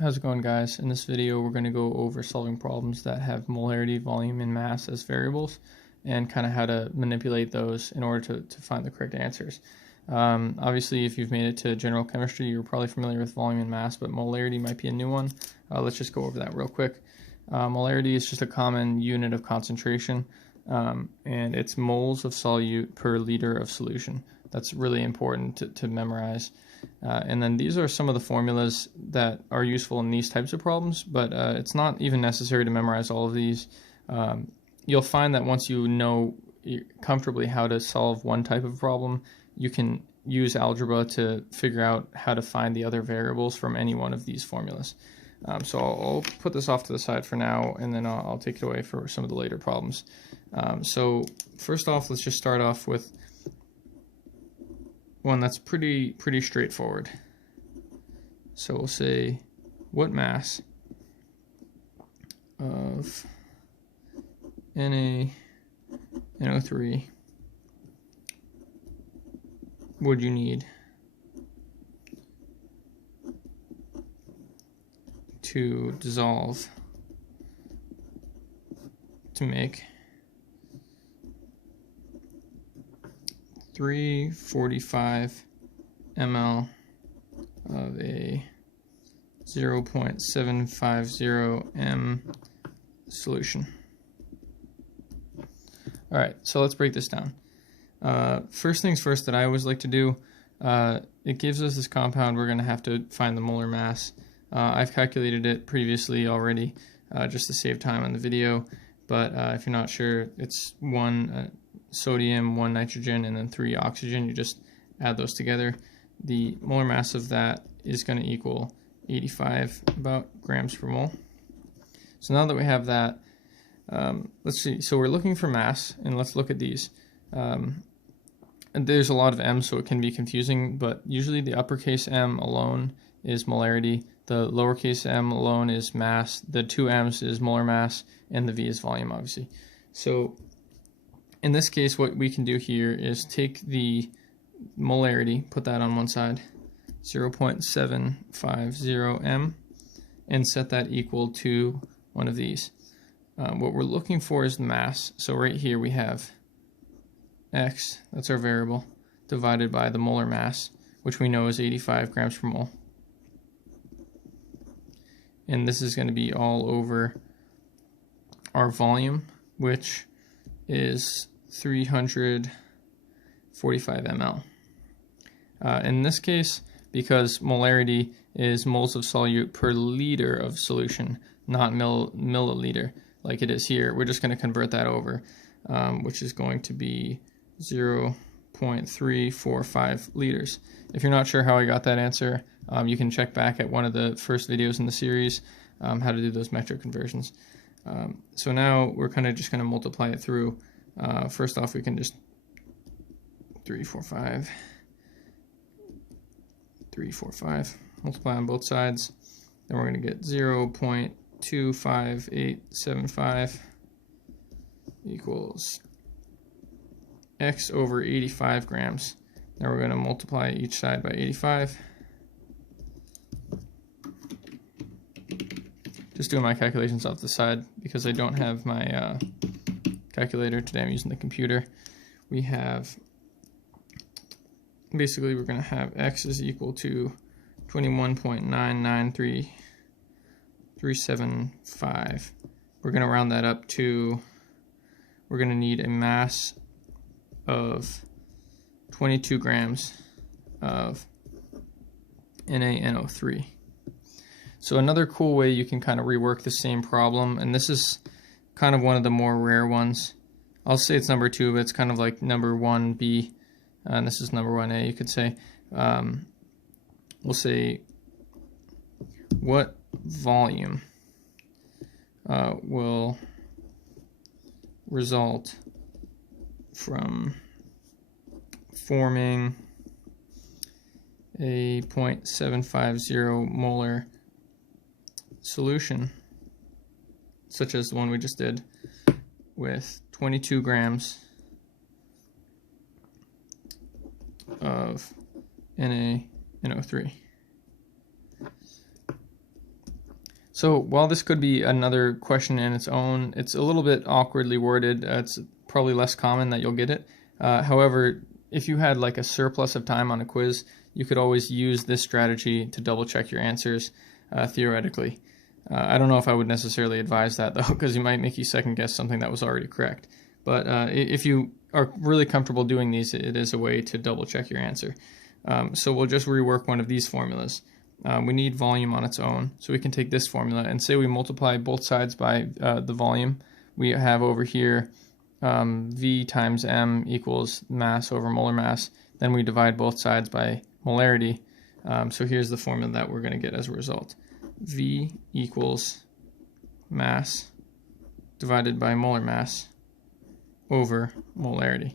How's it going, guys? In this video we're going to go over solving problems that have molarity, volume, and mass as variables and kind of how to manipulate those in order to find the correct answers. Obviously, if you've made it to general chemistry, you're probably familiar with volume and mass, but molarity might be a new one. Let's just go over that real quick. Molarity is just a common unit of concentration, and it's moles of solute per liter of solution. That's really important to memorize. And then these are some of the formulas that are useful in these types of problems, but it's not even necessary to memorize all of these. You'll find that once you know comfortably how to solve one type of problem, you can use algebra to figure out how to find the other variables from any one of these formulas. So I'll put this off to the side for now, and then I'll take it away for some of the later problems. So first off, let's just start off with one that's pretty straightforward. So we'll say, what mass of NaNO3 would you need to dissolve to make 345 ml of a 0.750 m solution. All right, so let's break this down. First things first that I always like to do, it gives us this compound. We're going to have to find the molar mass. I've calculated it previously already just to save time on the video, but if you're not sure, it's 1 sodium, 1 nitrogen, and then 3 oxygen. You just add those together. The molar mass of that is going to equal 85 about grams per mole. So now that we have that, let's see. So we're looking for mass, and let's look at these. And there's a lot of m, so it can be confusing, but usually the uppercase M alone is molarity, the lowercase m alone is mass, the 2 m's is molar mass, and the v is volume, obviously. So in this case, what we can do here is take the molarity, put that on one side, 0.750 m, and set that equal to one of these. What we're looking for is the mass. So right here we have x, that's our variable, divided by the molar mass, which we know is 85 grams per mole. And this is going to be all over our volume, which is 345 ml. In this case, because molarity is moles of solute per liter of solution, not milliliter like it is here, we're just going to convert that over, which is going to be 0.345 liters. If you're not sure how I got that answer, you can check back at one of the first videos in the series, how to do those metric conversions. So now we're just going to multiply it through. First off, we can just 345, multiply on both sides. Then we're going to get 0.25875 equals x over 85 grams. Now we're going to multiply each side by 85. Just doing my calculations off the side because I don't have my calculator today. I'm using the computer. We have, basically we're going to have x is equal to 21.99375. We're going to round that up to, we're going to need a mass of 22 grams of NaNO3. So another cool way you can kind of rework the same problem, and this is kind of one of the more rare ones. I'll say it's number 2, but it's kind of like number 1B, and this is number 1A, you could say. We'll say, what volume will result from forming a 0.750 molar solution, such as the one we just did, with 22 grams of NaNO3. So while this could be another question in its own, it's a little bit awkwardly worded. It's probably less common that you'll get it. However, if you had like a surplus of time on a quiz, you could always use this strategy to double check your answers theoretically. I don't know if I would necessarily advise that though, because it might make you second guess something that was already correct. But if you are really comfortable doing these, it is a way to double check your answer. So we'll just rework one of these formulas. We need volume on its own, so we can take this formula and say we multiply both sides by the volume. We have over here V times M equals mass over molar mass. Then we divide both sides by molarity. So here's the formula that we're going to get as a result. V equals mass divided by molar mass over molarity.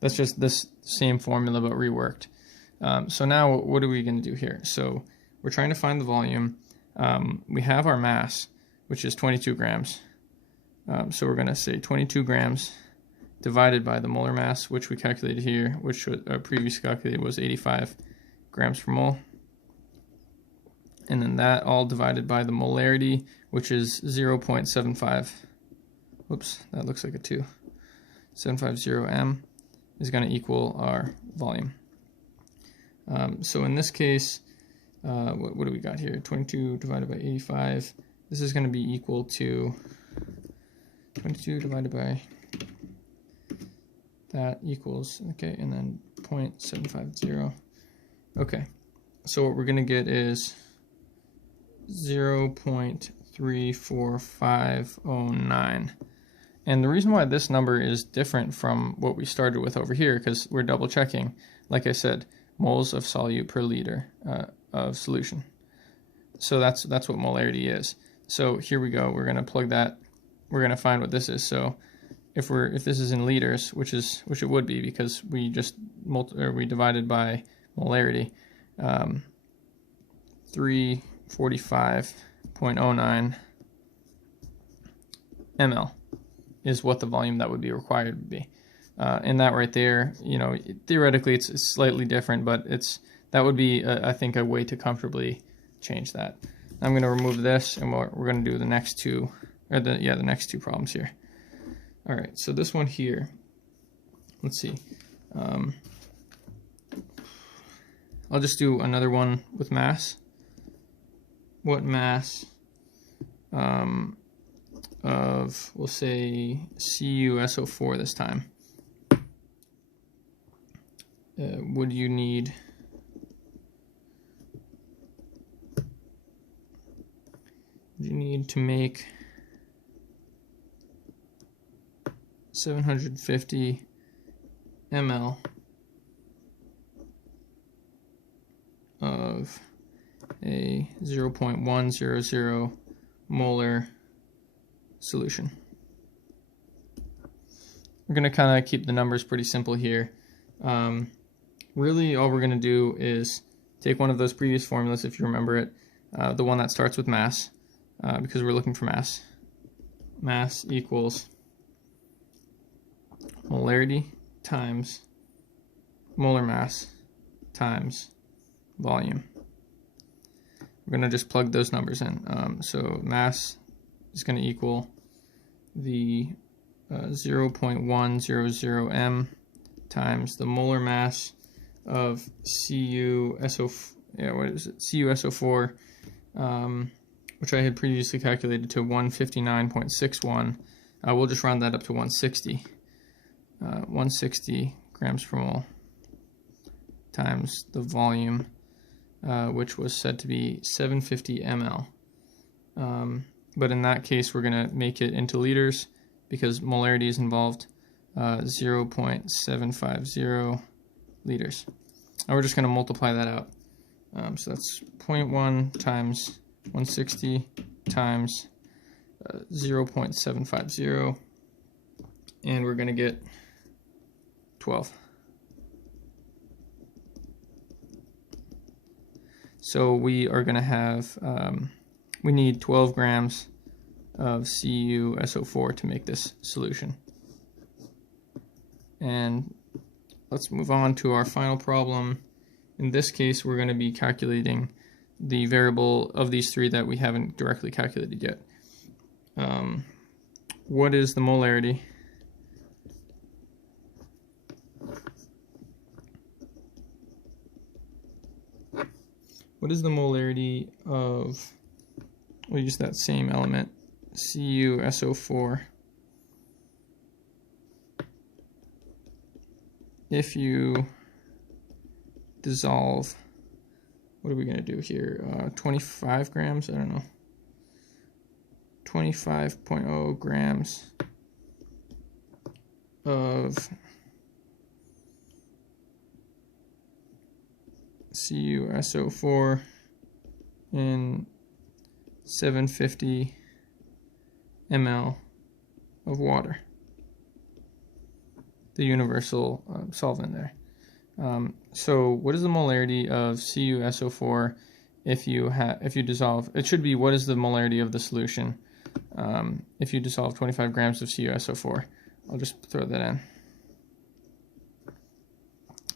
That's just this same formula but reworked. So now what are we going to do here? So we're trying to find the volume. We have our mass, which is 22 grams. So we're going to say 22 grams divided by the molar mass, which we calculated here, which previously calculated was 85 grams per mole. And then that all divided by the molarity, which is 0.75. Whoops, that looks like a 2. 750 m is going to equal our volume. So in this case, what do we got here? 22 divided by 85. This is going to be equal to 22 divided by that equals, okay, and then 0.750. Okay, so what we're going to get is 0.34509. And the reason why this number is different from what we started with over here, because we're double checking, like I said, moles of solute per liter of solution. So that's what molarity is. So here we go. We're going to plug that. We're going to find what this is. So if this is in liters, which it would be because we just we divided by molarity, 345.09 ml is what the volume that would be required would be. And that right there, you know, theoretically it's slightly different, but that would be, I think, a way to comfortably change that. I'm going to remove this, and we're going to do the next two, or the next two problems here. All right, so this one here, let's see. I'll just do another one with mass. What mass of, we'll say, CuSO4 this time, would you need to make 750 ml of a 0.100 molar solution. We're going to kind of keep the numbers pretty simple here. Really all we're going to do is take one of those previous formulas, if you remember it, the one that starts with mass, because we're looking for mass. Mass equals molarity times molar mass times volume. We're going to just plug those numbers in. So mass is going to equal the 0.100 m times the molar mass of CuSO4, which I had previously calculated to 159.61. We'll just round that up to 160. 160 grams per mole times the volume, which was said to be 750 ml. But in that case, we're going to make it into liters because molarity is involved. 0.750 liters. And we're just going to multiply that out. So that's 0.1 times 160 times 0.750, and we're going to get 12. So we are going to have, we need 12 grams of CuSO4 to make this solution. And let's move on to our final problem. In this case, we're going to be calculating the variable of these three that we haven't directly calculated yet. What is the molarity of, we'll use that same element, CuSO4, if you dissolve, what are we going to do here, 25 grams, I don't know, 25.0 grams of CuSO4 in 750 ml of water, the universal solvent there. So what is the molarity of CuSO4 if you dissolve? It should be, what is the molarity of the solution if you dissolve 25 grams of CuSO4? I'll just throw that in.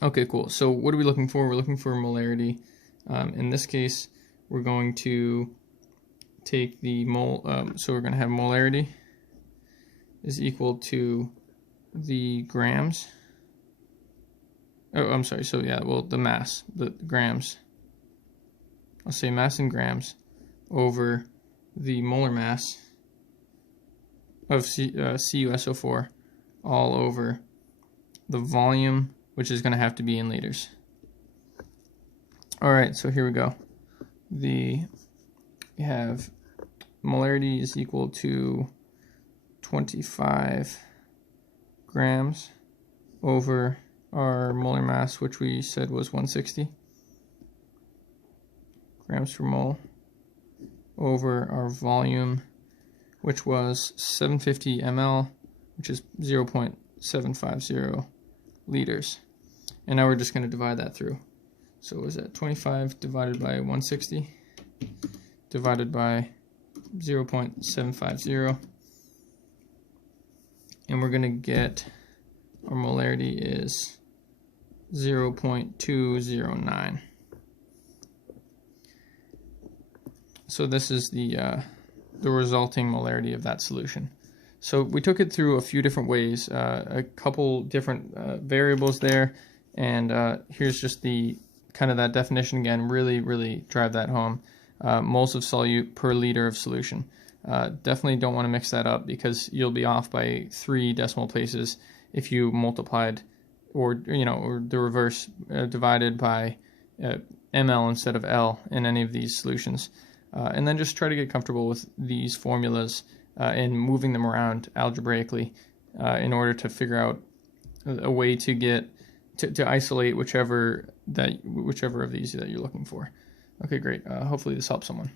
Okay, cool. So what are we looking for? We're looking for molarity. In this case, we're going to take the mole, so we're going to have molarity is equal to the grams. Oh, I'm sorry. So yeah, well, the mass, the grams. I'll say mass in grams over the molar mass of CuSO4 all over the volume, which is going to have to be in liters. All right, so here we go. We have molarity is equal to 25 grams over our molar mass, which we said was 160 grams per mole, over our volume, which was 750 ml, which is 0.750 liters. And now we're just going to divide that through. So is that 25 divided by 160 divided by 0.750, and we're going to get our molarity is 0.209. So this is the resulting molarity of that solution. So we took it through a few different ways, a couple different variables there, and here's just the kind of that definition again, really drive that home. Moles of solute per liter of solution. Definitely don't want to mix that up, because you'll be off by 3 decimal places if you multiplied or the reverse, divided by ml instead of L in any of these solutions. And then just try to get comfortable with these formulas and moving them around algebraically in order to figure out a way to get to isolate whichever of these that you're looking for. Okay, great. Hopefully this helps someone.